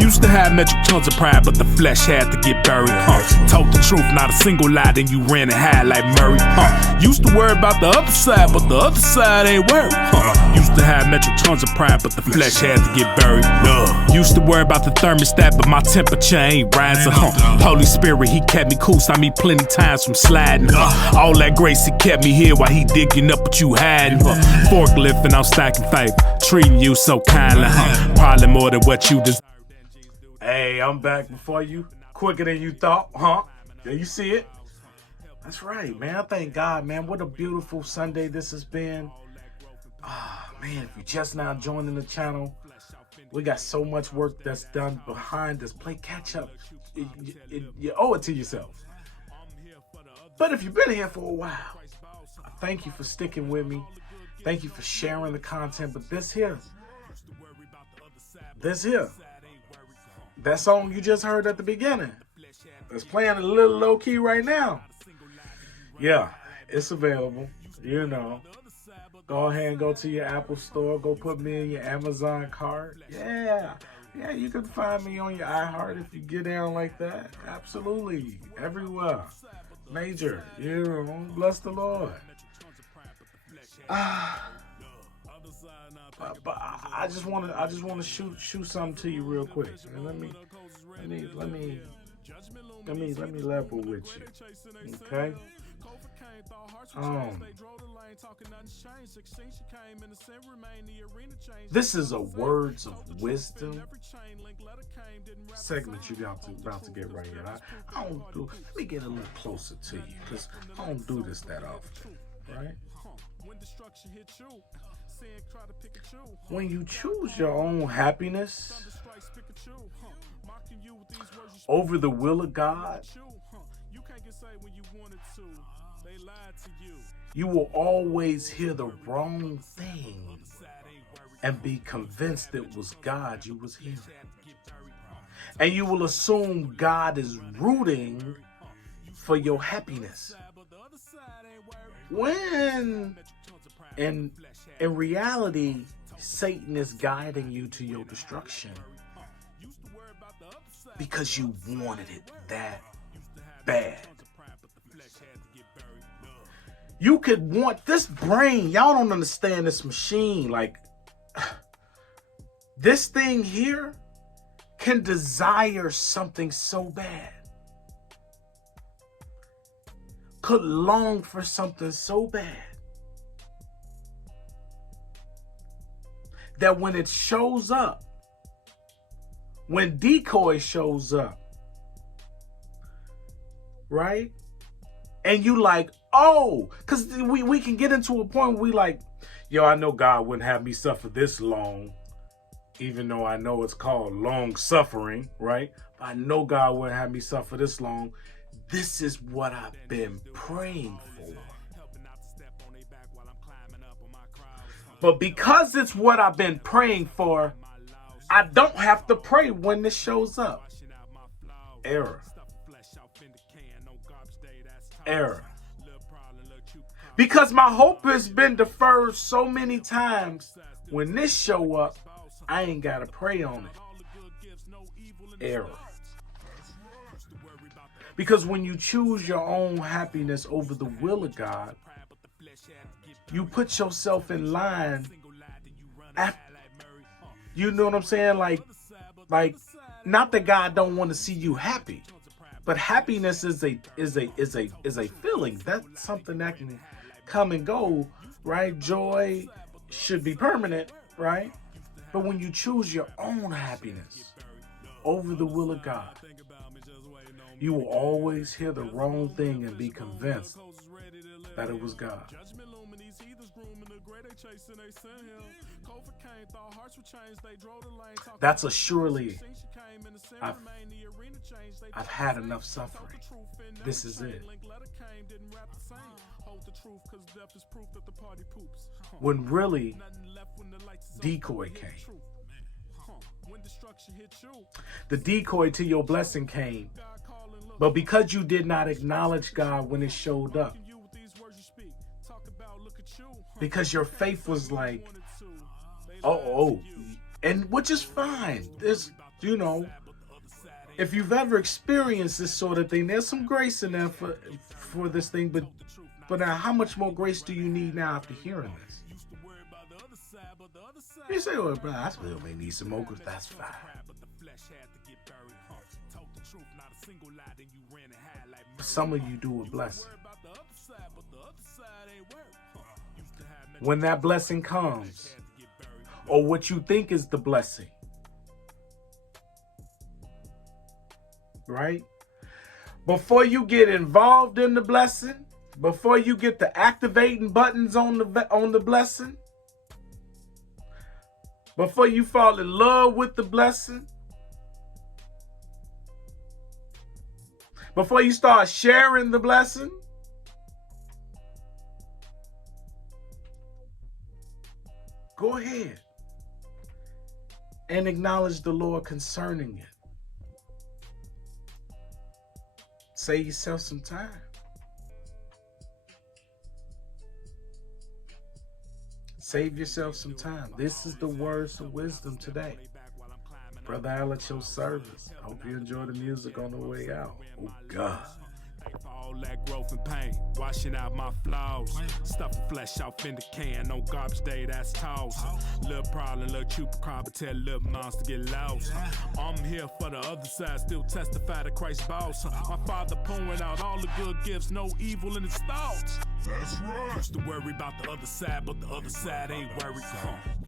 Used to have metric tons of pride, but the flesh had to get buried. Told the truth, not a single lie, then you ran and had like Murray. Used to worry about the other side, but the other side ain't worried. Used to have metric tons of pride, but the flesh had to get buried. Used to worry about the thermostat, but my temperature ain't rising. Holy Spirit, he kept me cool, saw me plenty times from sliding. All that grace, he kept me here while he digging up what you had. Forklift and I'm stacking faith, treating you so kindly. Probably more than what you deserve. Hey, I'm back before you, quicker than you thought, There you see it. That's right, man. I thank God, man. What a beautiful Sunday this has been. Man, if you're just now joining the channel, we got so much work that's done behind this. Play catch up. You owe it to yourself. But if you've been here for a while, I thank you for sticking with me. Thank you for sharing the content. But this here, that song you just heard at the beginning, it's playing a little low key right now. Yeah, it's available. You know, go ahead and go to your Apple store. Go put me in your Amazon cart. Yeah, you can find me on your iHeart if you get down like that. Absolutely, everywhere. Major, you know, bless the Lord. But I just want to shoot something to you real quick. Let me level with you, okay? This is a words of wisdom segment you're about to get right here. Let me get a little closer to you, because I don't do this that often, right? When you choose your own happiness over the will of God, you will always hear the wrong thing and be convinced it was God you was hearing. And you will assume God is rooting for your happiness. When in reality, Satan is guiding you to your destruction because you wanted it that bad. You could want this brain. Y'all don't understand this machine. Like, this thing here can desire something so bad. Could long for something so bad that when it shows up, when decoy shows up, right? And you like, oh, because we can get into a point where we like, yo, I know God wouldn't have me suffer this long, even though I know it's called long suffering, right? But I know God wouldn't have me suffer this long. This is what I've been praying for. But because it's what I've been praying for, I don't have to pray when this shows up. Error. Because my hope has been deferred so many times, when this show up, I ain't got to pray on it. Error. Because when you choose your own happiness over the will of God, you put yourself in line. You know what I'm saying? Like, not that God don't want to see you happy, but happiness is a feeling. That's something that can come and go, right? Joy should be permanent, right? But when you choose your own happiness over the will of God, you will always hear the wrong thing and be convinced that it was God. That's a surely, I've had enough suffering. This is it. When really, decoy came. The decoy to your blessing came. But because you did not acknowledge God when it showed up, because your faith was like, oh, and which is fine. you know, if you've ever experienced this sort of thing, there's some grace in there for this thing, but now how much more grace do you need now after hearing this? You say, well, bro, I still may need some more grace. That's fine. Some of you do a blessing. When that blessing comes, or what you think is the blessing, right? Before you get involved in the blessing, before you get the activating buttons on the blessing, before you fall in love with the blessing, before you start sharing the blessing, go ahead and acknowledge the Lord concerning it. Save yourself some time. Save yourself some time. This is the words of wisdom today. Brother Al at your service. Hope you enjoy the music on the way out. Oh, God. All that growth and pain, washing out my flaws, stuffing flesh off in the can on garbage day, that's toss. Little problem, little chupacabra, tell little monster get lost. I'm here for the other side, still testify to Christ's boss. My father pouring out all the good gifts, no evil in his thoughts. That's right. Used to worry about the other side, but the other side ain't worried.